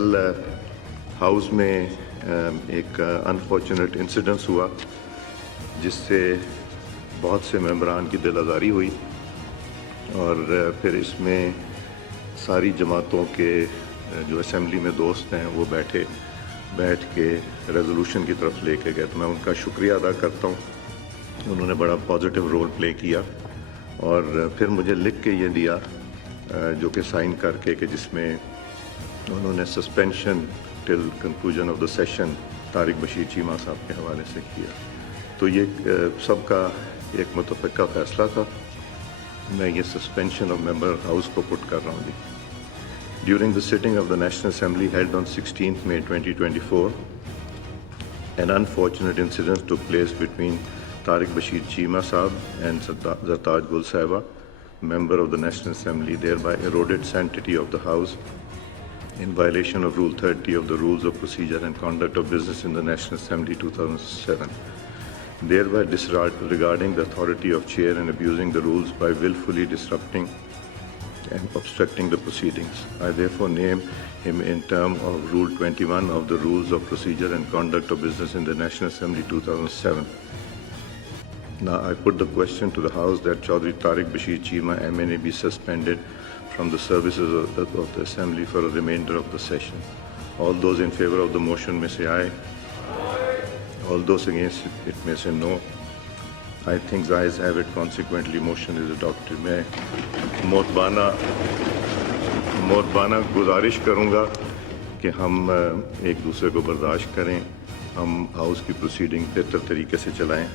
کل ہاؤس میں ایک انفارچونیٹ انسیڈنس ہوا جس سے بہت سے ممبران کی دل آزاری ہوئی، اور پھر اس میں ساری جماعتوں کے جو اسمبلی میں دوست ہیں وہ بیٹھ کے ریزولوشن کی طرف لے کے گئے. تو میں ان کا شکریہ ادا کرتا ہوں، انہوں نے بڑا پازیٹیو رول پلے کیا، اور پھر مجھے لکھ کے یہ دیا جو کہ سائن کر کے کہ جس میں انہوں نے suspension till conclusion of the session Tariq Bashir Cheema صاحب کے حوالے سے کیا. تو یہ سب کا ایک متفقہ فیصلہ تھا. میں یہ سسپینشن آف ممبر ہاؤس کو پٹ کر رہا ہوں. During the sitting of the National Assembly held on 16th May 2024, an unfortunate incident took place between Tariq Bashir Cheema Saab and Zartaj Gul Sahiba, member of the National Assembly, thereby eroded sanctity of the House in violation of Rule 30 of the Rules of Procedure and Conduct of Business in the National Assembly 2007, thereby disregarding the authority of chair and abusing the rules by willfully disrupting and obstructing the proceedings. I therefore name him in term of Rule 21 of the Rules of Procedure and Conduct of Business in the National Assembly 2007. Now I put the question to the House that Chaudhry Tariq Bashir Cheema MNA be suspended from the services of the Assembly for a remainder of the session. All those in favor of the motion may say aye. All those against it may say no. I think the ayes have it. Consequently, motion is adopted. میں موتبانہ گزارش کروں گا کہ ہم ایک دوسرے کو برداشت کریں، ہم ہاؤس کی پروسیڈنگ بہتر طریقے سے چلائیں.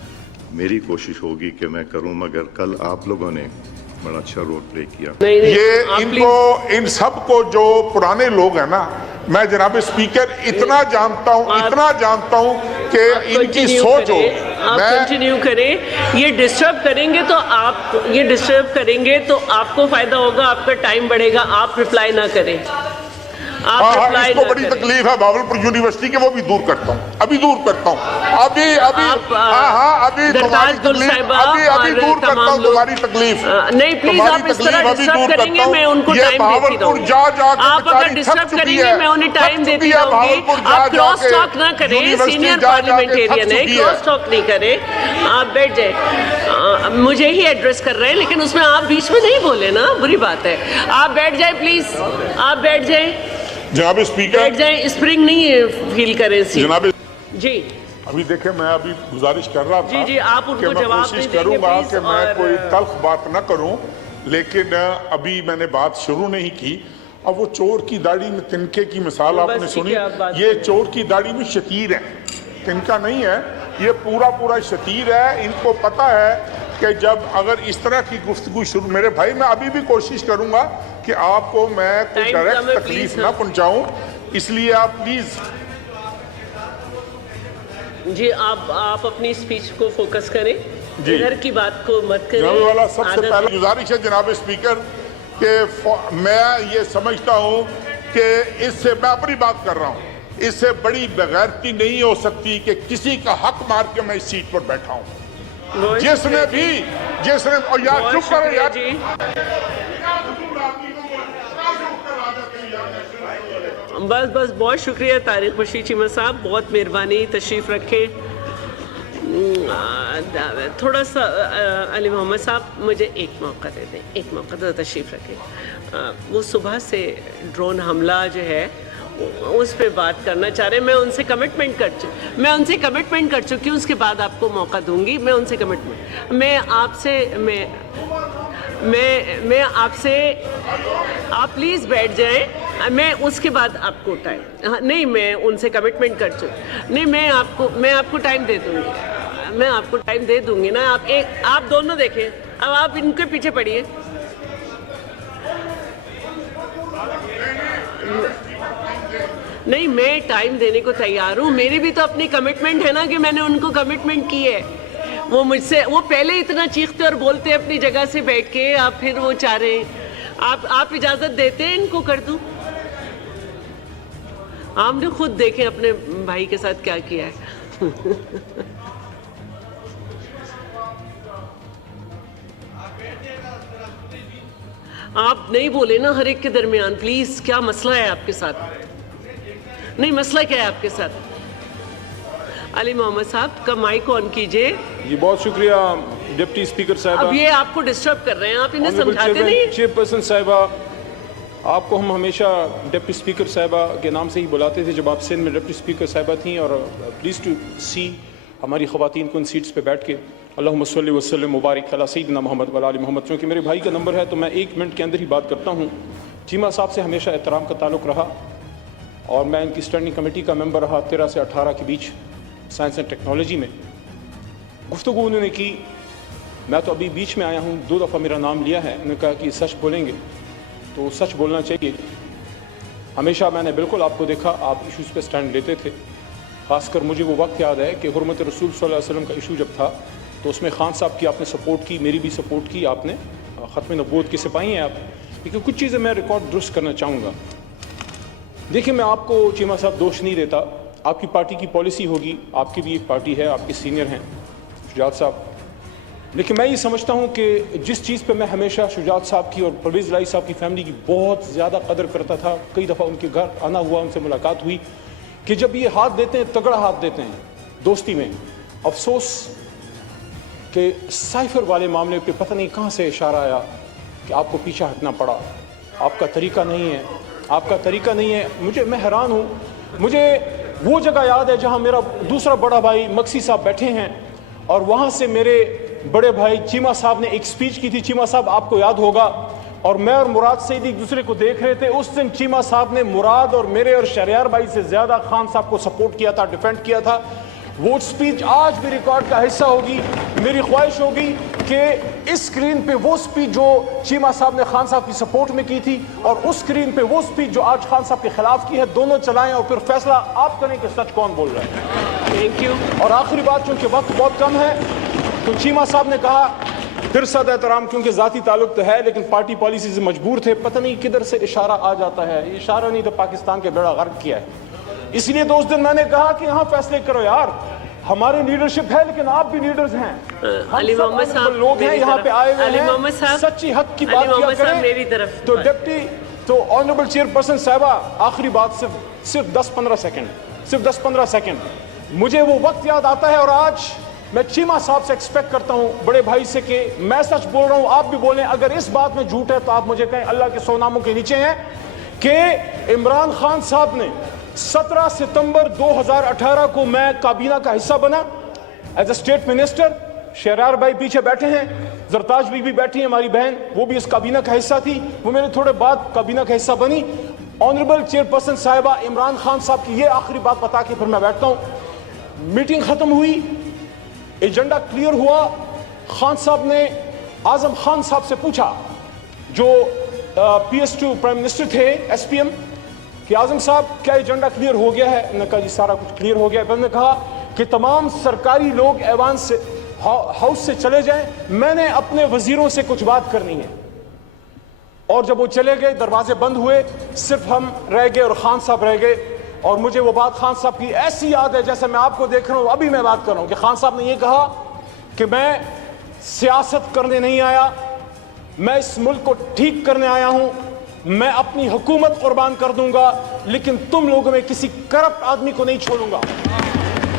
میری کوشش ہوگی کہ میں کروں، مگر کل آپ لوگوں نے بڑا اچھا رول پلے کیا. یہ ان سب کو جو پرانے لوگ ہیں نا، میں جناب اسپیکر اتنا جانتا ہوں کہ ان کی سوچ ہو. آپ کنٹینیو کریں. یہ ڈسٹرب کریں گے تو آپ کو فائدہ ہوگا، آپ کا ٹائم بڑھے گا. آپ ریپلائی نہ کریں. اس کو بڑی تکلیف ہے باولپور یونیورسٹی کے، وہ بھی دور کرتا ہوں، ابھی دور کرتا ہوں، ابھی دور کرتا ہوں تمہاری تکلیف. نہیں پلیز آپ اس طرح ڈسٹرب کریں گے میں ان کو ٹائم دیتی رہوں گی. آپ اگر ڈسٹرب کریں گے میں انہیں ٹائم دیتی رہوں گی. آپ کراس ٹاک نہ کریں، سینئر پارلیمنٹیرین ہے، کراس ٹاک نہیں کریں. آپ بیٹھ جائیں. مجھے ہی ایڈریس کر رہے ہیں لیکن اس میں آپ بیچ میں نہیں بولے نا، بری بات ہے. آپ بیٹھ جائیں پلیز، آپ بیٹھ جائیں. جناب اسپیکر بیٹھ جائیں، اسپرنگ نہیں فیل کریں. جناب جی ابھی دیکھیں، میں ابھی گزارش کر رہا تھا جی آپ ان کو جواب کوشش کروں گا کہ میں کوئی تلخ بات نہ کروں، لیکن ابھی میں نے بات شروع نہیں کی. اب وہ چور کی داڑھی میں تنکے کی مثال آپ نے سنی. یہ چور کی داڑھی میں شتیر ہے، تنکا نہیں ہے. یہ پورا شتیر ہے. ان کو پتا ہے کہ جب اگر اس طرح کی گفتگو شروع، میرے بھائی میں ابھی بھی کوشش کروں گا کہ آپ کو میں کوئی ڈائریکٹ تکلیف نہ پہنچاؤں، اس لیے آپ پلیز. جی آپ اپنی سپیچ کو فوکس کریں، ادھر کی بات کو مت کریں. جناب والا سب سے پہلے گزارش ہے جناب اسپیکر کہ میں یہ سمجھتا ہوں کہ اس سے، میں اپنی بات کر رہا ہوں، اس سے بڑی بغیرتی نہیں ہو سکتی کہ کسی کا حق مار کے میں اس سیٹ پر بیٹھا ہوں. جس نے اور یار چپ کرو یار. بس بہت شکریہ طارق بشیر چیمہ صاحب، بہت مہربانی. تشریف رکھیں. تھوڑا سا علی محمد صاحب مجھے ایک موقع دے دیں، ایک موقع دے. تشریف رکھیں. وہ صبح سے ڈرون حملہ جو ہے اس پہ بات کرنا چاہ رہے ہیں. میں ان سے کمٹمنٹ کر چکی ہوں. اس کے بعد آپ کو موقع دوں گی. میں ان سے کمٹمنٹ، میں آپ سے آپ پلیز بیٹھ جائیں. میں اس کے بعد آپ کو ٹائم نہیں، میں ان سے کمٹمنٹ کر چکی. نہیں، میں آپ کو ٹائم دے دوں گی. نا آپ دونوں دیکھیں. اب آپ ان کے پیچھے پڑیے. نہیں، میں ٹائم دینے کو تیار ہوں. میری بھی تو اپنی کمٹمنٹ ہے نا کہ میں نے ان کو کمٹمنٹ کی ہے. وہ مجھ سے، وہ پہلے اتنا چیختے اور بولتے اپنی جگہ سے بیٹھ کے، آپ پھر وہ چاہ رہے ہیں. آپ اجازت دیتے ہیں ان کو کر دوں؟ آپ نے خود دیکھیں اپنے بھائی کے ساتھ کیا کیا ہے. آپ نہیں بولے نا ہر ایک کے درمیان. پلیز، کیا مسئلہ ہے آپ کے ساتھ؟ نہیں مسئلہ کیا ہے آپ کے ساتھ؟ علی محمد صاحب کا مائک آن کیجئے. جی بہت شکریہ ڈپٹی اسپیکر صاحبہ. اب یہ آپ کو ڈسٹرب کر رہے ہیں, آپ انہیں سمجھاتے نہیں. چیئر پرسن صاحبہ, آپ کو ہم ہمیشہ ڈپٹی اسپیکر صاحبہ کے نام سے ہی بلاتے تھے جب آپ سندھ میں ڈپٹی اسپیکر صاحبہ تھیں, اور پلیز ٹو سی ہماری خواتین کو ان سیٹس پہ بیٹھ کے اللہم صلی وسلم مبارک علی سیدنا محمد و آل محمد. چونکہ میرے بھائی کا نمبر ہے تو میں 1 منٹ کے اندر ہی بات کرتا ہوں. چیمہ صاحب سے ہمیشہ احترام کا تعلق رہا, اور میں ان کی اسٹینڈنگ کمیٹی کا ممبر رہا 13 سے 18 کے بیچ سائنس اینڈ ٹیکنالوجی میں. گفتگو انہوں نے کی, میں تو ابھی بیچ میں آیا ہوں, 2 دفعہ میرا نام لیا ہے, انہوں نے کہا کہ سچ بولیں گے تو سچ بولنا چاہیے. ہمیشہ میں نے بالکل آپ کو دیکھا آپ ایشوز پہ سٹینڈ لیتے تھے. خاص کر مجھے وہ وقت یاد ہے کہ حرمت رسول صلی اللہ علیہ وسلم کا ایشو جب تھا تو اس میں خان صاحب کی آپ نے سپورٹ کی, میری بھی سپورٹ کی آپ نے. ختم نبوت کے سپاہی ہیں آپ. لیکن کچھ چیزیں میں ریکارڈ درست کرنا چاہوں گا. دیکھیں میں آپ کو چیمہ صاحب دوش نہیں دیتا, آپ کی پارٹی کی پالیسی ہوگی, آپ کی بھی ایک پارٹی ہے, آپ کے سینئر ہیں شجاعت صاحب. لیکن میں یہ سمجھتا ہوں کہ جس چیز پہ میں ہمیشہ شجاعت صاحب کی اور پرویز الہی صاحب کی فیملی کی بہت زیادہ قدر کرتا تھا, کئی دفعہ ان کے گھر آنا ہوا, ان سے ملاقات ہوئی, کہ جب یہ ہاتھ دیتے ہیں تگڑا ہاتھ دیتے ہیں دوستی میں. افسوس کہ سائفر والے معاملے پہ پتہ نہیں کہاں سے اشارہ آیا کہ آپ کو پیچھے ہٹنا پڑا. آپ کا طریقہ نہیں ہے, آپ کا طریقہ نہیں ہے. میں حیران ہوں. مجھے وہ جگہ یاد ہے جہاں میرا دوسرا بڑا بھائی مکسی صاحب بیٹھے ہیں, اور وہاں سے میرے بڑے بھائی چیمہ صاحب نے ایک سپیچ کی تھی. چیمہ صاحب آپ کو یاد ہوگا, اور میں اور مراد سعید ایک دوسرے کو دیکھ رہے تھے. اس دن چیمہ صاحب نے مراد اور میرے اور شہریار بھائی سے زیادہ خان صاحب کو سپورٹ کیا تھا, ڈیفینڈ کیا تھا. وہ سپیچ آج بھی ریکارڈ کا حصہ ہوگی. میری خواہش ہوگی کہ اس سکرین پہ وہ سپیچ جو چیمہ صاحب نے خان صاحب کی سپورٹ میں کی تھی, اور اس سکرین پہ وہ سپیچ جو آج خان صاحب کے خلاف کی ہے, دونوں چلائیں اور پھر فیصلہ آپ کریں کہ سچ کون بول رہا ہے. Thank you. اور آخری بات, چونکہ وقت بہت کم ہے, تو چیمہ صاحب نے کہا, پھر صد احترام, کیونکہ ذاتی تعلق تو ہے لیکن پارٹی پالیسی سے مجبور تھے, پتہ نہیں کدھر سے اشارہ آ جاتا ہے. یہ اشارہ نہیں تو پاکستان کے بیڑا غرق کیا ہے. اس لیے تو اس دن میں نے کہا کہ یہاں فیصلے کرو یار, ہماری لیڈرشپ ہے لیکن آپ بھی لیڈرز ہیں, علی محمد صاحب لوگ ہیں یہاں پہ آئے ہوئے علی ہیں, محمد صاحب سچی حق کی بات کیا کریں. میری طرف تو ڈپٹی, تو آنریبل چیئر پرسن صاحبہ, آخری بات صرف 10-15 سیکنڈ, صرف 10-15 سیکنڈ. مجھے وہ وقت یاد آتا ہے, اور آج میں چیمہ صاحب سے ایکسپیکٹ کرتا ہوں, بڑے بھائی سے, کہ میں سچ بول رہا ہوں, آپ بھی بولیں. اگر اس بات میں جھوٹ ہے تو آپ مجھے کہیں, اللہ کے 100 ناموں کے نیچے ہیں, کہ عمران خان صاحب نے 17 ستمبر 2018 کو میں کابینہ کا حصہ بنا as a state minister. Shehryar بھائی پیچھے بیٹھے ہیں, زرتاج بھی بیٹھی ہیں ہماری بہن, وہ بھی اس کابینہ کا حصہ تھی, وہ میرے تھوڑے بعد کابینہ کا حصہ بنی. آنریبل چیئر پرسن صاحبہ, عمران خان صاحب کی یہ آخری بات بتا کے پھر میں بیٹھتا ہوں. میٹنگ ختم ہوئی, ایجنڈا کلیئر ہوا. خان صاحب نے اعظم خان صاحب سے پوچھا, جو PS2 پرائم منسٹر تھے, SPM, کہ اعظم صاحب کیا ایجنڈا کلیئر ہو گیا ہے؟ انہوں نے کہا جی سارا کچھ کلیئر ہو گیا ہے. پھر نے کہا کہ تمام سرکاری لوگ ایوان سے, ہاؤس سے چلے جائیں, میں نے اپنے وزیروں سے کچھ بات کرنی ہے. اور جب وہ چلے گئے, دروازے بند ہوئے, صرف ہم رہ گئے اور خان صاحب رہ گئے. اور مجھے وہ بات خان صاحب کی ایسی یاد ہے جیسے میں آپ کو دیکھ رہا ہوں, ابھی میں بات کر رہا ہوں, کہ خان صاحب نے یہ کہا کہ میں سیاست کرنے نہیں آیا, میں اس ملک کو ٹھیک کرنے آیا ہوں, میں اپنی حکومت قربان کر دوں گا, لیکن تم لوگوں میں کسی کرپٹ آدمی کو نہیں چھوڑوں گا.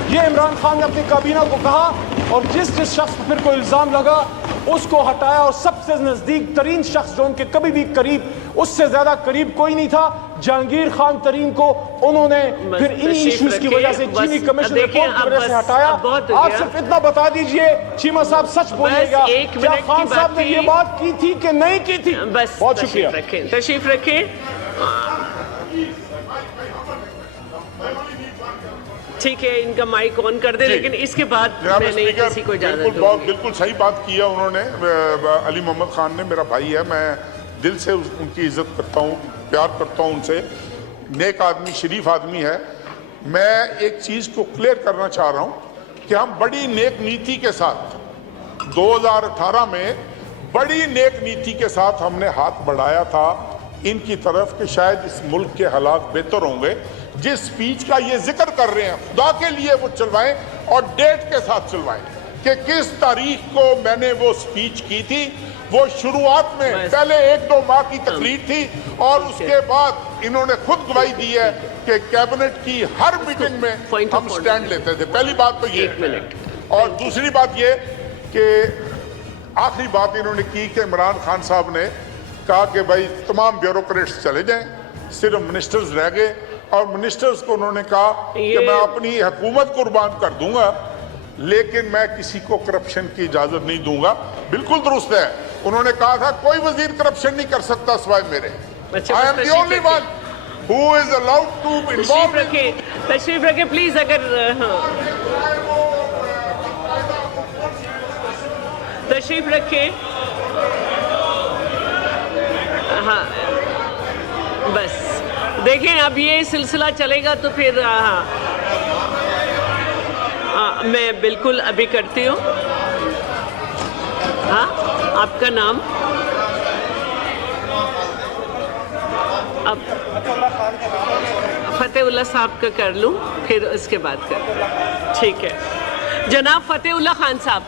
یہ عمران خان نے اپنی کابینہ کو کہا, اور جس شخص پر پھر کوئی الزام لگا اس کو ہٹایا, اور سب سے نزدیک ترین شخص جو ان کے کبھی بھی قریب, اس سے زیادہ قریب کوئی نہیں تھا, جہانگیر خان ترین کو انہوں نے پھر انہی ایشوز کی وجہ سے چینی کمیشن رپورٹ کی وجہ سے ہٹایا. آپ صرف اتنا بتا دیجئے, چیمہ صاحب سچ بولیے گا, کیا خان صاحب نے یہ بات کی تھی کہ نہیں کی تھی؟ بہت شکریہ. تشریف رکھیں. ٹھیک ہے, ان کا مائک آن کر دیں, لیکن اس کے بعد میں نہیں کسی کو اجازت دوں گی. بالکل صحیح بات کیا انہوں نے. علی محمد خان نے, میرا بھائی ہے, میں دل سے ان کی عزت کرتا ہوں, پیار کرتا ہوں ان سے. نیک آدمی, شریف آدمی ہے. میں ایک چیز کو کلیئر کرنا چاہ رہا ہوں کہ ہم بڑی نیک نیتی کے ساتھ 2018 میں بڑی نیک نیتی کے ساتھ ہم نے ہاتھ بڑھایا تھا ان کی طرف کہ شاید اس ملک کے حالات بہتر ہوں گے. جس سپیچ کا یہ ذکر کر رہے ہیں, خدا کے لیے وہ چلوائیں اور ڈیٹ کے ساتھ چلوائیں کہ کس تاریخ کو میں نے وہ سپیچ کی تھی. وہ شروعات میں پہلے 1-2 ماہ کی تقریر تھی اور اس کے بعد انہوں نے خود گواہی دی ہے کہ کیبنٹ کی ہر میٹنگ میں ہم سٹینڈ لیتے تھے. پہلی بات تو یہ. اور دوسری بات یہ کہ آخری بات انہوں نے کی کہ عمران خان صاحب نے کہا کہ بھائی تمام بیوروکریٹس چلے جائیں, صرف منسٹرز رہ گئے, اور منسٹرز کو انہوں نے کہا کہ میں اپنی حکومت قربان کر دوں گا لیکن میں کسی کو کرپشن کی اجازت نہیں دوں گا. بالکل درست ہے, انہوں نے کہا تھا کوئی وزیر کرپشن نہیں کر سکتا سوائے میرے. I am the only one who is allowed to involve in. تشریف رکھے پلیز. اگر تشریف رکھے. ہاں بس دیکھیں اب یہ سلسلہ چلے گا تو پھر میں بالکل ابھی کرتی ہوں. ہاں آپ کا نام؟ اب فتح اللہ صاحب کا کر لوں پھر اس کے بعد کر. ٹھیک ہے جناب فتح اللہ خان صاحب.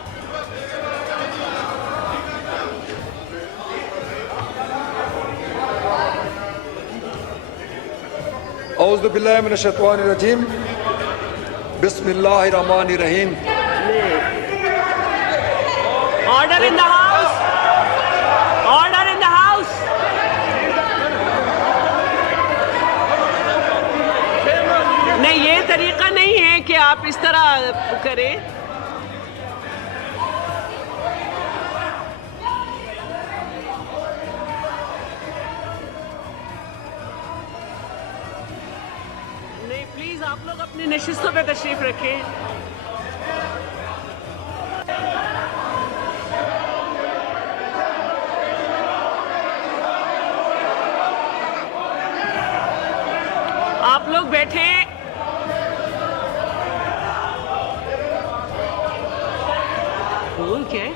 اعوذ باللہ من الشیطان الرجیم بسم اللہ الرحمن الرحیم. Order in the house. Order in the house. نہیں یہ طریقہ نہیں ہے کہ آپ اس طرح کریں. نہیں پلیز آپ لوگ اپنی نشستوں پہ تشریف رکھیں. آپ لوگ بیٹھے. کیا ہے